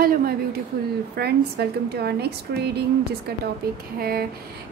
Hello my beautiful friends, welcome to our next reading जिसका topic है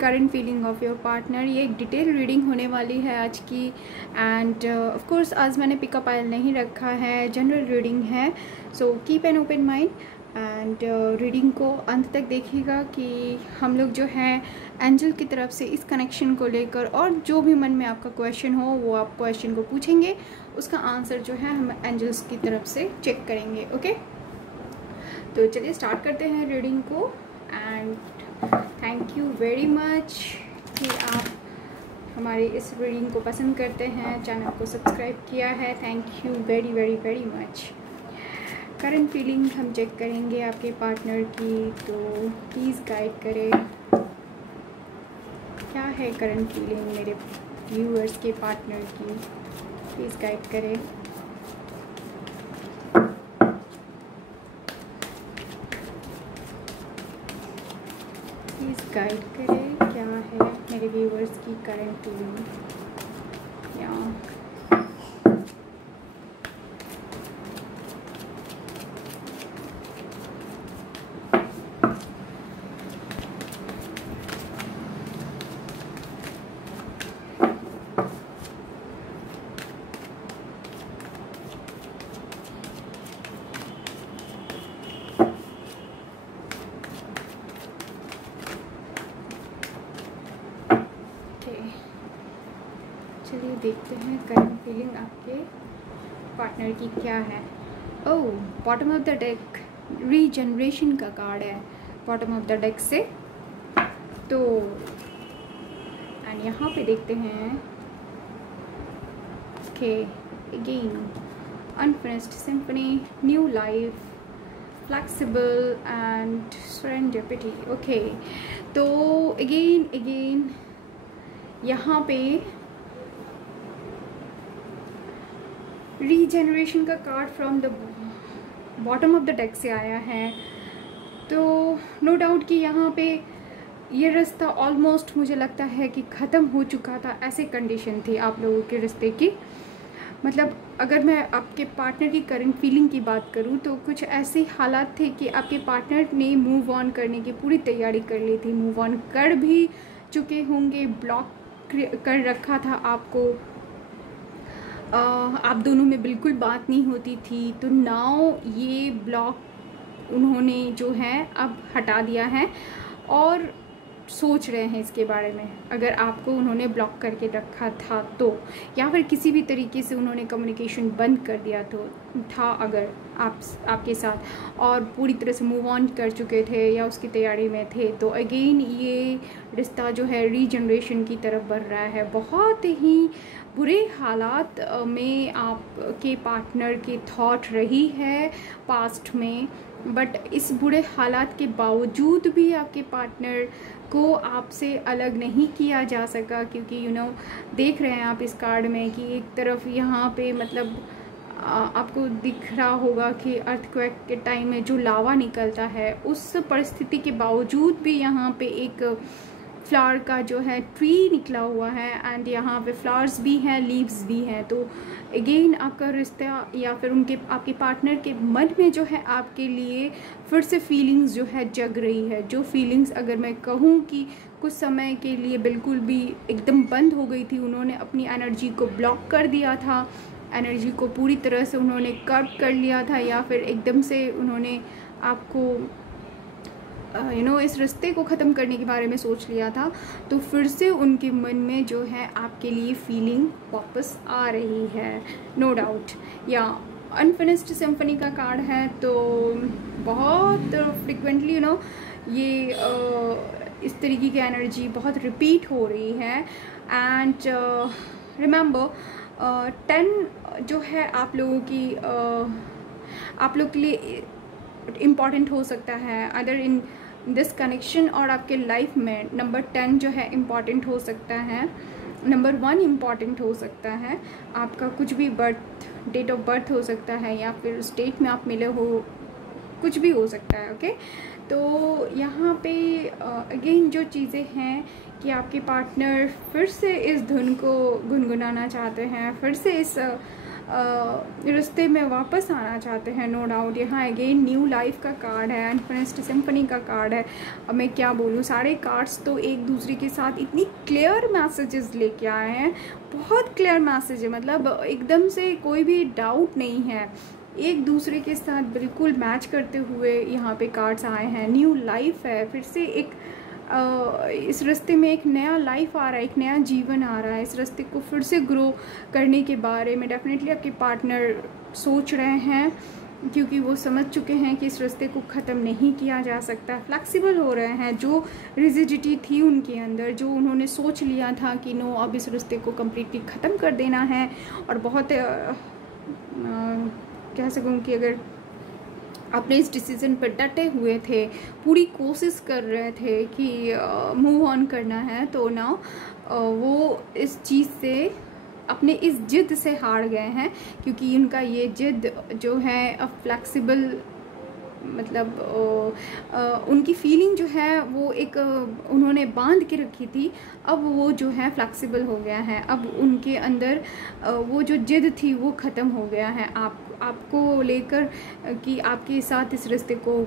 current feeling of your partner. ये एक detail reading होने वाली है आज की। एंड ऑफ कोर्स आज मैंने पिकअप आयल नहीं रखा है, जनरल रीडिंग है। So keep an open mind and reading को अंत तक देखिएगा कि हम लोग जो है एंजल की तरफ से इस कनेक्शन को लेकर और जो भी मन में आपका क्वेश्चन हो वो आप क्वेश्चन को पूछेंगे, उसका आंसर जो है हम एंजल्स की तरफ से चेक करेंगे। ओके, तो चलिए स्टार्ट करते हैं रीडिंग को। And thank you very much कि आप हमारी इस रीडिंग को पसंद करते हैं, चैनल को सब्सक्राइब किया है। Thank you very very very much. Current feeling हम चेक करेंगे आपके पार्टनर की, तो प्लीज़ गाइड करें क्या है करंट फीलिंग मेरे व्यूअर्स के पार्टनर की। प्लीज़ गाइड करें। प्लीज़ गाइड करें क्या है मेरे व्यूअर्स की करंट फीलिंग। या चलिए देखते हैं करंट फीलिंग आपके पार्टनर की क्या है। Oh, bottom of the deck regeneration का कार्ड है बॉटम ऑफ द डेक से। तो एंड यहाँ पे देखते हैं okay again unfinished symphony, new life, flexible and serendipity. Okay, तो अगेन यहाँ पे रीजनरेशन का card from the bottom of the deck से आया है। तो नो डाउट कि यहाँ पे ये रिश्ता ऑलमोस्ट मुझे लगता है कि ख़त्म हो चुका था। ऐसे कंडीशन थी आप लोगों के रिश्ते की। मतलब अगर मैं आपके पार्टनर की करंट फीलिंग की बात करूँ तो कुछ ऐसे हालात थे कि आपके पार्टनर ने मूव ऑन करने की पूरी तैयारी कर ली थी, मूव ऑन कर भी चुके होंगे, ब्लॉक कर रखा था आपको, आप दोनों में बिल्कुल बात नहीं होती थी। तो नाउ ये ब्लॉक उन्होंने जो है अब हटा दिया है और सोच रहे हैं इसके बारे में। अगर आपको उन्होंने ब्लॉक करके रखा था तो, या फिर किसी भी तरीके से उन्होंने कम्युनिकेशन बंद कर दिया तो था अगर आपके साथ, और पूरी तरह से मूव ऑन कर चुके थे या उसकी तैयारी में थे, तो अगेन ये रिश्ता जो है रीजनरेशन की तरफ बढ़ रहा है। बहुत ही बुरे हालात में आपके पार्टनर की थॉट रही है पास्ट में, बट इस बुरे हालात के बावजूद भी आपके पार्टनर को आपसे अलग नहीं किया जा सका, क्योंकि देख रहे हैं आप इस कार्ड में कि एक तरफ यहाँ पे मतलब आपको दिख रहा होगा कि अर्थक्वेक के टाइम में जो लावा निकलता है, उस परिस्थिति के बावजूद भी यहाँ पे एक फ्लावर का जो है ट्री निकला हुआ है एंड यहाँ पे फ्लावर्स भी हैं, लीव्स भी हैं। तो अगेन आपका रिश्ता या फिर आपके पार्टनर के मन में जो है आपके लिए फिर से फीलिंग्स जो है जग रही है। जो फीलिंग्स अगर मैं कहूँ कि कुछ समय के लिए बिल्कुल भी एकदम बंद हो गई थी, उन्होंने अपनी एनर्जी को ब्लॉक कर दिया था, एनर्जी को पूरी तरह से उन्होंने कर्व कर लिया था, या फिर एकदम से उन्होंने आपको इस रिश्ते को ख़त्म करने के बारे में सोच लिया था, तो फिर से उनके मन में जो है आपके लिए फीलिंग वापस आ रही है, नो डाउट। या अनफिनिश्ड सिम्फनी का कार्ड है, तो बहुत फ्रिक्वेंटली ये इस तरीके की एनर्जी बहुत रिपीट हो रही है। एंड रिमेंबर 10 जो है आप लोगों के लिए इम्पॉर्टेंट हो सकता है अदर इन दिस कनेक्शन, और आपके लाइफ में नंबर 10 जो है इम्पॉर्टेंट हो सकता है, नंबर 1 इम्पॉर्टेंट हो सकता है। आपका कुछ भी डेट ऑफ बर्थ हो सकता है, या फिर स्टेट में आप मिले हो, कुछ भी हो सकता है। ओके, तो यहाँ पे अगेन जो चीज़ें हैं कि आपके पार्टनर फिर से इस धुन को गुनगुनाना चाहते हैं, फिर से इस रिश्ते में वापस आना चाहते हैं, नो डाउट। यहाँ अगेन न्यू लाइफ का कार्ड है, अनफिनिश्ड सिम्फनी का कार्ड है। अब मैं क्या बोलूँ, सारे कार्ड्स तो एक दूसरे के साथ इतनी क्लियर मैसेजेस लेके आए हैं, बहुत क्लियर मैसेज है, मतलब एकदम से कोई भी डाउट नहीं है, एक दूसरे के साथ बिल्कुल मैच करते हुए यहाँ पे कार्ड्स आए हैं। न्यू लाइफ है, फिर से एक इस रिश्ते में एक नया लाइफ आ रहा है, एक नया जीवन आ रहा है। इस रिश्ते को फिर से ग्रो करने के बारे में डेफिनेटली आपके पार्टनर सोच रहे हैं, क्योंकि वो समझ चुके हैं कि इस रिश्ते को ख़त्म नहीं किया जा सकता। फ्लेक्सिबल हो रहे हैं, जो रिजिडिटी थी उनके अंदर, जो उन्होंने सोच लिया था कि नो अब इस रिश्ते को कम्प्लीटली ख़त्म कर देना है, और बहुत कह सकूँ कि अगर अपने इस डिसीज़न पर डटे हुए थे, पूरी कोशिश कर रहे थे कि मूव ऑन करना है, तो ना वो इस चीज़ से, अपने इस जिद से हार गए हैं, क्योंकि उनका ये जिद जो है अब फ्लेक्सिबल, मतलब उनकी फीलिंग जो है वो एक उन्होंने बांध के रखी थी, अब वो जो है फ्लेक्सिबल हो गया है। अब उनके अंदर वो जो जिद थी वो ख़त्म हो गया है आपको लेकर, कि आपके साथ इस रिश्ते को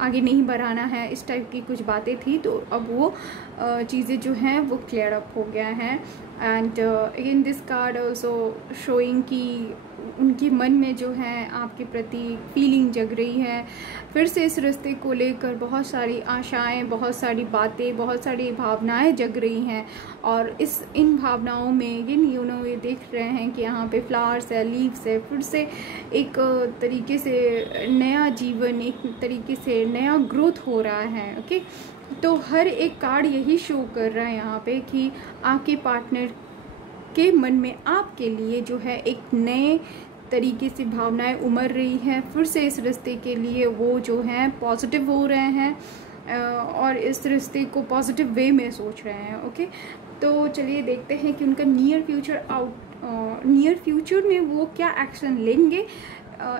आगे नहीं बढ़ाना है, इस टाइप की कुछ बातें थी। तो अब वो चीज़ें जो हैं वो क्लियर अप हो गया है। And again this card also showing कि उनके मन में जो है आपके प्रति फीलिंग जग रही है, फिर से इस रिश्ते को लेकर बहुत सारी आशाएं, बहुत सारी बातें, बहुत सारी भावनाएं जग रही हैं। और इन भावनाओं में ये देख रहे हैं कि यहाँ पे फ्लावर्स है, लीव्स है, फिर से एक तरीके से नया जीवन, एक तरीके से नया ग्रोथ हो रहा है। ओके, तो हर एक कार्ड यही शो कर रहा है यहाँ पे कि आपके पार्टनर के मन में आपके लिए जो है एक नए तरीके से भावनाएं उमड़ रही हैं, फिर से इस रिश्ते के लिए वो जो हैं पॉजिटिव हो रहे हैं और इस रिश्ते को पॉजिटिव वे में सोच रहे हैं। ओके, तो चलिए देखते हैं कि उनका नियर फ्यूचर में वो क्या एक्शन लेंगे।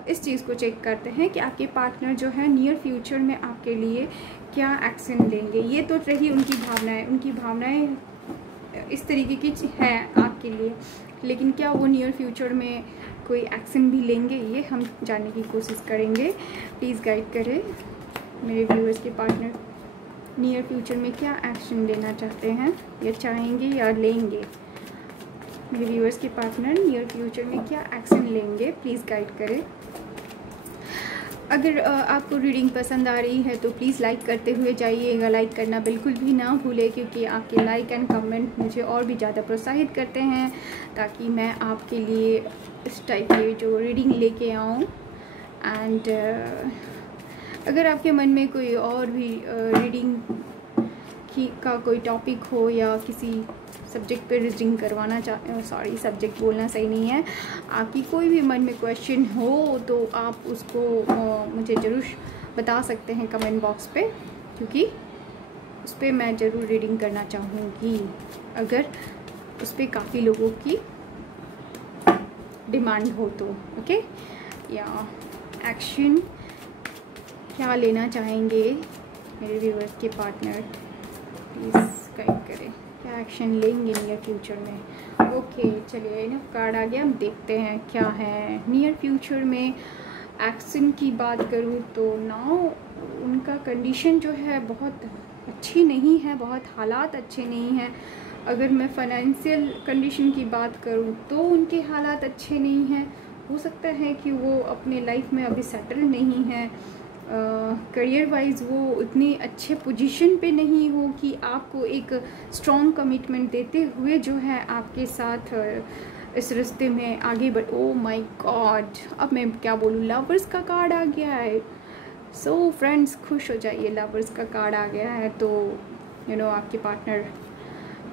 इस चीज़ को चेक करते हैं कि आपके पार्टनर जो है नियर फ्यूचर में आपके लिए क्या एक्शन लेंगे। ये तो रही उनकी भावनाएं इस तरीके की हैं आपके लिए, लेकिन क्या वो नियर फ्यूचर में कोई एक्शन भी लेंगे, ये हम जानने की कोशिश करेंगे। प्लीज़ गाइड करें मेरे व्यूअर्स के पार्टनर नियर फ्यूचर में क्या एक्शन लेना चाहते हैं, या चाहेंगे या लेंगे। मेरे व्यूअर्स के पार्टनर नियर फ्यूचर में क्या एक्शन लेंगे, प्लीज़ गाइड करें। अगर आपको रीडिंग पसंद आ रही है तो प्लीज़ लाइक करते हुए जाइएगा, लाइक करना बिल्कुल भी ना भूलें, क्योंकि आपके लाइक एंड कमेंट मुझे और भी ज़्यादा प्रोत्साहित करते हैं, ताकि मैं आपके लिए इस टाइप की जो रीडिंग लेके आऊँ। एंड अगर आपके मन में कोई और भी रीडिंग का कोई टॉपिक हो, या किसी सब्जेक्ट पे रीडिंग करवाना सब्जेक्ट बोलना सही नहीं है, आपकी कोई भी मन में क्वेश्चन हो तो आप उसको मुझे ज़रूर बता सकते हैं कमेंट बॉक्स पे, क्योंकि उस पर मैं ज़रूर रीडिंग करना चाहूँगी, अगर उस पर काफ़ी लोगों की डिमांड हो तो। ओके, या एक्शन क्या लेना चाहेंगे मेरे व्यूअर्स के पार्टनर, प्लीज़ गाइड करें, क्या एक्शन लेंगे नियर फ्यूचर में। ओके, चलिए इनफ कार्ड आ गया, हम देखते हैं क्या है नियर फ्यूचर में एक्शन की बात करूँ तो नाउ उनका कंडीशन जो है बहुत अच्छी नहीं है, बहुत हालात अच्छे नहीं हैं। अगर मैं फाइनेंशियल कंडीशन की बात करूँ तो उनके हालात अच्छे नहीं हैं। हो सकता है कि वो अपने लाइफ में अभी सेटल नहीं है, करियर वाइज वो उतनी अच्छे पोजीशन पे नहीं हो कि आपको एक स्ट्रॉन्ग कमिटमेंट देते हुए जो है आपके साथ इस रिश्ते में आगे बढ़। ओह माय गॉड, अब मैं क्या बोलूँ, लवर्स का कार्ड आ गया है। सो फ्रेंड्स, खुश हो जाइए, लवर्स का कार्ड आ गया है। तो आपके पार्टनर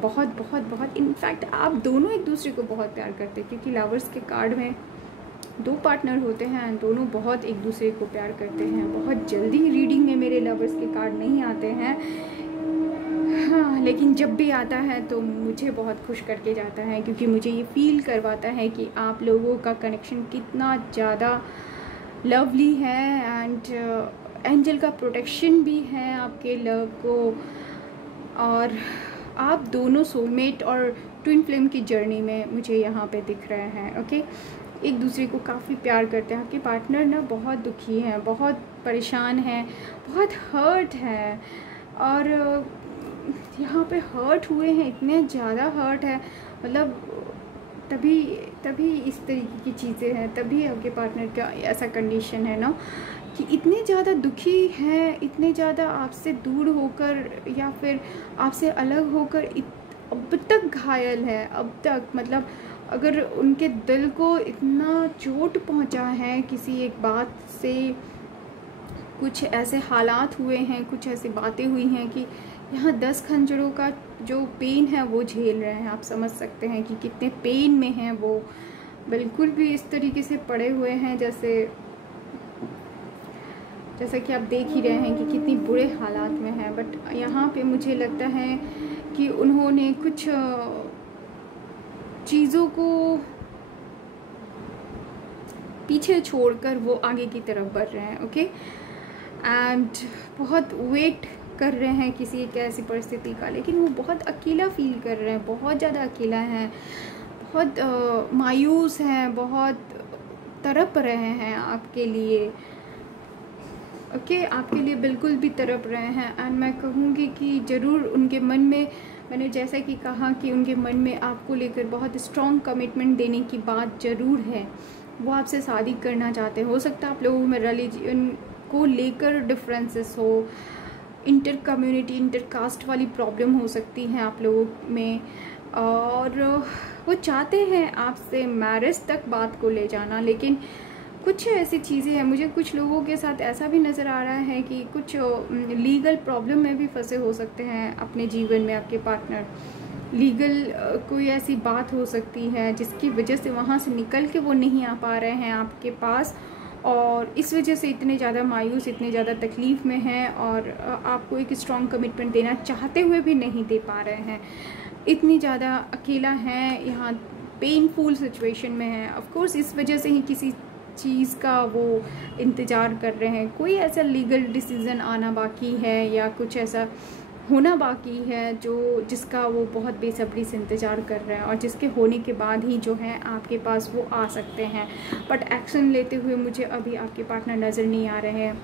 बहुत बहुत बहुत, इनफैक्ट आप दोनों एक दूसरे को बहुत प्यार करते हैं, क्योंकि लवर्स के कार्ड में दो पार्टनर होते हैं, दोनों बहुत एक दूसरे को प्यार करते हैं। बहुत जल्दी रीडिंग में मेरे लवर्स के कार्ड नहीं आते हैं, हाँ, लेकिन जब भी आता है तो मुझे बहुत खुश करके जाता है, क्योंकि मुझे ये फील करवाता है कि आप लोगों का कनेक्शन कितना ज़्यादा लवली है, एंड एंजल का प्रोटेक्शन भी है आपके लव को, और आप दोनों सोलमेट और ट्विन फ्लेम की जर्नी में मुझे यहाँ पे दिख रहे हैं। ओके, एक दूसरे को काफ़ी प्यार करते हैं। आपके पार्टनर ना बहुत दुखी हैं, बहुत परेशान हैं, बहुत हर्ट है, और यहाँ पे हर्ट हुए हैं, इतने ज़्यादा हर्ट है, मतलब तभी इस तरीके की चीज़ें हैं, तभी आपके पार्टनर का ऐसा कंडीशन है ना कि इतने ज़्यादा दुखी हैं, इतने ज़्यादा आपसे दूर होकर या फिर आपसे अलग होकर अब तक घायल है, अब तक, मतलब अगर उनके दिल को इतना चोट पहुंचा है किसी एक बात से, कुछ ऐसे हालात हुए हैं, कुछ ऐसी बातें हुई हैं कि यहाँ 10 खंजरों का जो पेन है वो झेल रहे हैं। आप समझ सकते हैं कि कितने पेन में हैं वो, बिल्कुल भी इस तरीके से पड़े हुए हैं जैसा कि आप देख ही रहे हैं कि कितनी बुरे हालात में हैं। बट यहाँ पे मुझे लगता है कि उन्होंने कुछ चीज़ों को पीछे छोड़कर वो आगे की तरफ बढ़ रहे हैं। ओके, एंड बहुत वेट कर रहे हैं किसी एक ऐसी परिस्थिति का, लेकिन वो बहुत अकेला फील कर रहे हैं, बहुत ज़्यादा अकेला हैं, बहुत मायूस हैं, बहुत तड़प रहे हैं आपके लिए। ओके, आपके लिए बिल्कुल भी तड़प रहे हैं। एंड मैं कहूँगी कि ज़रूर उनके मन में, मैंने जैसा कि कहा कि उनके मन में आपको लेकर बहुत स्ट्रॉन्ग कमिटमेंट देने की बात ज़रूर है। वो आपसे शादी करना चाहते हैं। हो सकता है आप लोगों में रिलीजन को लेकर डिफरेंसेस हो, इंटर कम्युनिटी, इंटर कास्ट वाली प्रॉब्लम हो सकती है आप लोगों में, और वो चाहते हैं आपसे मैरिज तक बात को ले जाना। लेकिन कुछ ऐसी चीज़ें हैं, मुझे कुछ लोगों के साथ ऐसा भी नज़र आ रहा है कि कुछ लीगल प्रॉब्लम में भी फंसे हो सकते हैं अपने जीवन में आपके पार्टनर। लीगल कोई ऐसी बात हो सकती है जिसकी वजह से वहाँ से निकल के वो नहीं आ पा रहे हैं आपके पास, और इस वजह से इतने ज़्यादा मायूस, इतने ज़्यादा तकलीफ़ में हैं, और आपको एक स्ट्रॉन्ग कमिटमेंट देना चाहते हुए भी नहीं दे पा रहे हैं। इतनी ज़्यादा अकेला हैं, यहाँ पेनफुल सिचुएशन में है। ऑफ कोर्स इस वजह से ही किसी चीज़ का वो इंतज़ार कर रहे हैं। कोई ऐसा लीगल डिसीज़न आना बाकी है या कुछ ऐसा होना बाकी है जिसका वो बहुत बेसब्री से इंतज़ार कर रहे हैं, और जिसके होने के बाद ही जो है आपके पास वो आ सकते हैं। बट एक्शन लेते हुए मुझे अभी आपके पार्टनर नज़र नहीं आ रहे हैं,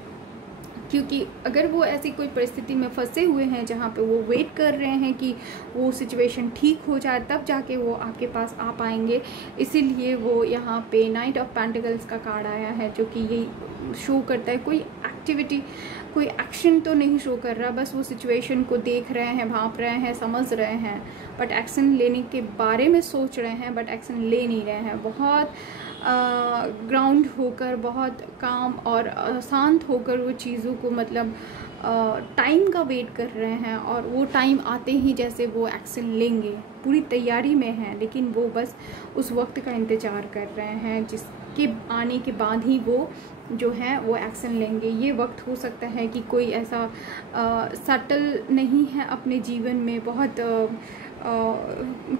क्योंकि अगर वो ऐसी कोई परिस्थिति में फंसे हुए हैं जहाँ पे वो वेट कर रहे हैं कि वो सिचुएशन ठीक हो जाए तब जाके वो आपके पास आ पाएंगे। इसीलिए वो यहाँ पे नाइट ऑफ पेंटिकल्स का कार्ड आया है, जो कि ये शो करता है कोई एक्टिविटी, कोई एक्शन तो नहीं शो कर रहा, बस वो सिचुएशन को देख रहे हैं, भांप रहे हैं, समझ रहे हैं, बट एक्शन लेने के बारे में सोच रहे हैं, बट एक्शन ले नहीं रहे हैं। बहुत ग्राउंड होकर, बहुत काम और शांत होकर वो चीज़ों को, मतलब टाइम का वेट कर रहे हैं, और वो टाइम आते ही जैसे वो एक्शन लेंगे, पूरी तैयारी में हैं, लेकिन वो बस उस वक्त का इंतज़ार कर रहे हैं जिसके आने के बाद ही वो जो है वो एक्शन लेंगे। ये वक्त हो सकता है कि कोई ऐसा सटल नहीं है अपने जीवन में, बहुत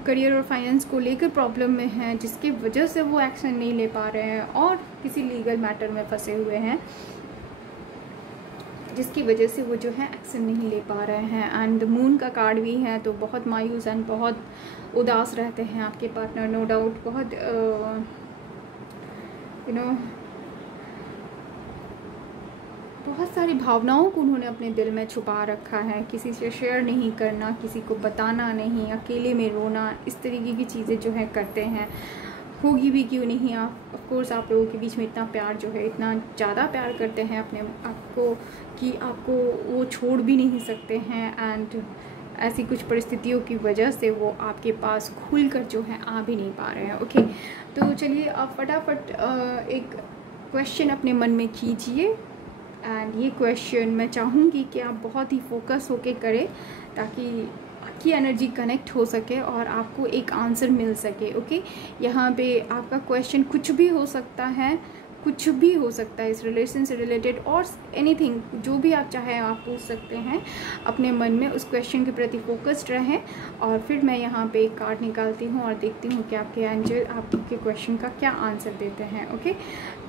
करियर और फाइनेंस को लेकर प्रॉब्लम में हैं, जिसकी वजह से वो एक्शन नहीं ले पा रहे हैं, और किसी लीगल मैटर में फंसे हुए हैं जिसकी वजह से वो जो है एक्शन नहीं ले पा रहे हैं। एंड द मून का कार्ड भी है, तो बहुत मायूस एंड बहुत उदास रहते हैं आपके पार्टनर, नो डाउट। बहुत बहुत सारी भावनाओं को उन्होंने अपने दिल में छुपा रखा है, किसी से शेयर नहीं करना, किसी को बताना नहीं, अकेले में रोना, इस तरीके की चीज़ें जो है करते हैं। होगी भी क्यों नहीं, ऑफ कोर्स आप लोगों के बीच में इतना प्यार जो है, इतना ज़्यादा प्यार करते हैं अपने आपको कि आपको वो छोड़ भी नहीं सकते हैं। एंड ऐसी कुछ परिस्थितियों की वजह से वो आपके पास खुलकर जो है आ भी नहीं पा रहे हैं। ओके, तो चलिए आप फटाफट एक क्वेश्चन अपने मन में कीजिए, एंड ये क्वेश्चन मैं चाहूँगी कि आप बहुत ही फोकस होके करें, ताकि आपकी एनर्जी कनेक्ट हो सके और आपको एक आंसर मिल सके। ओके, यहाँ पे आपका क्वेश्चन कुछ भी हो सकता है, कुछ भी हो सकता है इस रिलेशन से रिलेटेड, और एनीथिंग, जो भी आप चाहें आप पूछ सकते हैं अपने मन में। उस क्वेश्चन के प्रति फोकस्ड रहें, और फिर मैं यहाँ पे एक कार्ड निकालती हूँ और देखती हूँ कि आपके एंजल आपके क्वेश्चन का क्या आंसर देते हैं। ओके,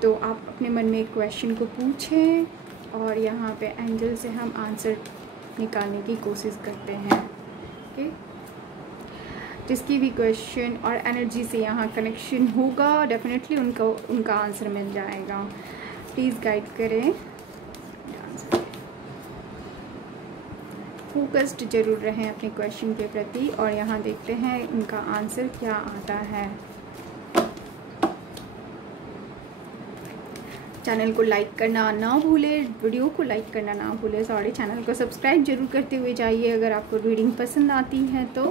तो आप अपने मन में एक क्वेश्चन को पूछें, और यहाँ पे एंजल से हम आंसर निकालने की कोशिश करते हैं। ओके, जिसकी भी क्वेश्चन और एनर्जी से यहाँ कनेक्शन होगा डेफिनेटली उनका आंसर मिल जाएगा। प्लीज़ गाइड करें, फोकस्ड जरूर रहें अपने क्वेश्चन के प्रति। और यहाँ देखते हैं उनका आंसर क्या आता है। चैनल को लाइक करना ना भूलें, वीडियो को लाइक करना ना भूलें, सॉरी, चैनल को सब्सक्राइब जरूर करते हुए जाइए अगर आपको रीडिंग पसंद आती है तो,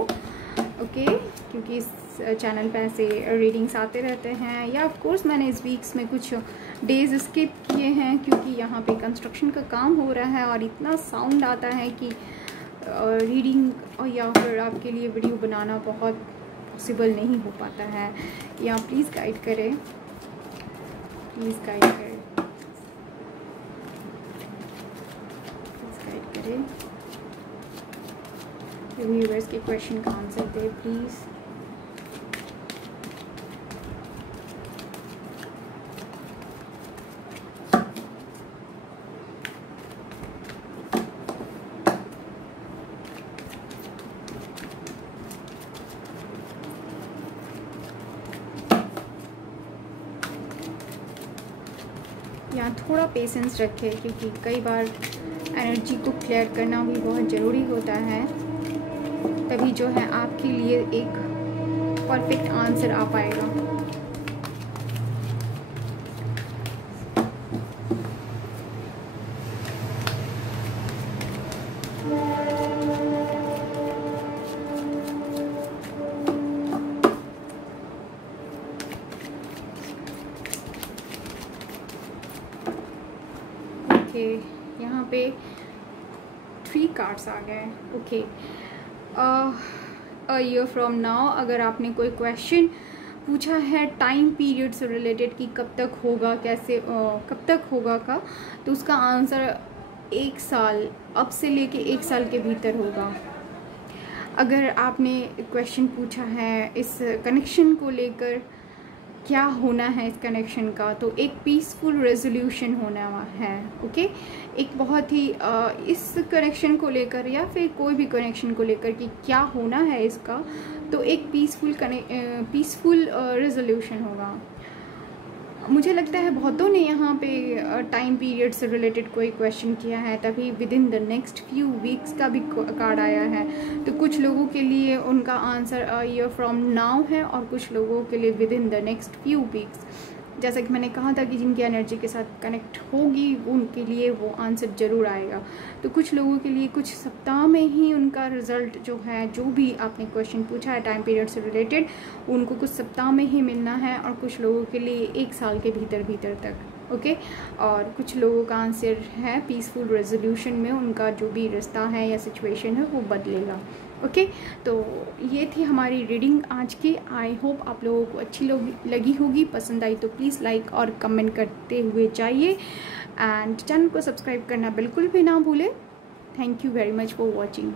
ओके, क्योंकि इस चैनल पे ऐसे रीडिंग्स आते रहते हैं। या ऑफ कोर्स मैंने इस वीक्स में कुछ डेज स्किप किए हैं क्योंकि यहाँ पे कंस्ट्रक्शन का काम हो रहा है और इतना साउंड आता है कि रीडिंग और या फिर आपके लिए वीडियो बनाना बहुत पॉसिबल नहीं हो पाता है। या प्लीज़ गाइड करें, प्लीज़ गाइड करें, व्यूअर्स के क्वेश्चन का आंसर दे प्लीज़। यहाँ थोड़ा पेशेंस रखें क्योंकि कई बार एनर्जी को क्लियर करना भी बहुत ज़रूरी होता है, तभी जो है आपके लिए एक परफेक्ट आंसर आ पाएगा। ओके, यहाँ पे 3 कार्ड्स आ गए। Okay, a year from now, अगर आपने कोई क्वेश्चन पूछा है टाइम पीरियड से रिलेटेड कि कब तक होगा, कैसे कब तक होगा का, तो उसका आंसर 1 साल, अब से लेके 1 साल के भीतर होगा। अगर आपने क्वेश्चन पूछा है इस कनेक्शन को लेकर क्या होना है इस कनेक्शन का, तो एक पीसफुल रेजोल्यूशन होना है। ओके, एक बहुत ही इस कनेक्शन को लेकर या फिर कोई भी कनेक्शन को लेकर कि क्या होना है इसका, तो एक पीसफुल रेजोल्यूशन होगा। मुझे लगता है बहुतों ने यहाँ पे टाइम पीरियड से रिलेटेड कोई क्वेश्चन किया है, तभी with in the next few weeks का भी कार्ड आया है। तो कुछ लोगों के लिए उनका answer a year from now है और कुछ लोगों के लिए with in the next few weeks. जैसा कि मैंने कहा था कि जिनकी एनर्जी के साथ कनेक्ट होगी उनके लिए वो आंसर ज़रूर आएगा। तो कुछ लोगों के लिए कुछ सप्ताह में ही उनका रिज़ल्ट जो है, जो भी आपने क्वेश्चन पूछा है टाइम पीरियड से रिलेटेड, उनको कुछ सप्ताह में ही मिलना है और कुछ लोगों के लिए 1 साल के भीतर तक। ओके, और कुछ लोगों का आंसर है पीसफुल रेजोल्यूशन में उनका जो भी रिश्ता है या सिचुएशन है वो बदलेगा। ओके, तो ये थी हमारी रीडिंग आज की। आई होप आप लोगों को अच्छी लगी होगी। पसंद आई तो प्लीज़ लाइक और कमेंट करते हुए जाइए एंड चैनल को सब्सक्राइब करना बिल्कुल भी ना भूलें। Thank you very much for watching.